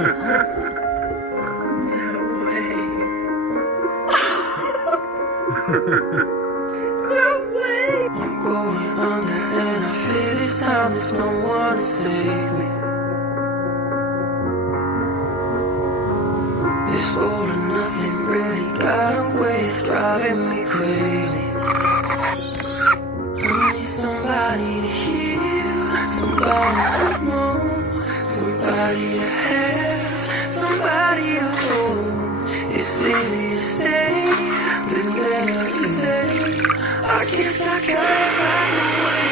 I'm going under and I fear this time there's no one to save me. This all or nothing really got a way of driving me crazy. I need somebody to heal, somebody to know, somebody to have, somebody to hold. It's easy to say, but it's better to say. I guess I can't find a way.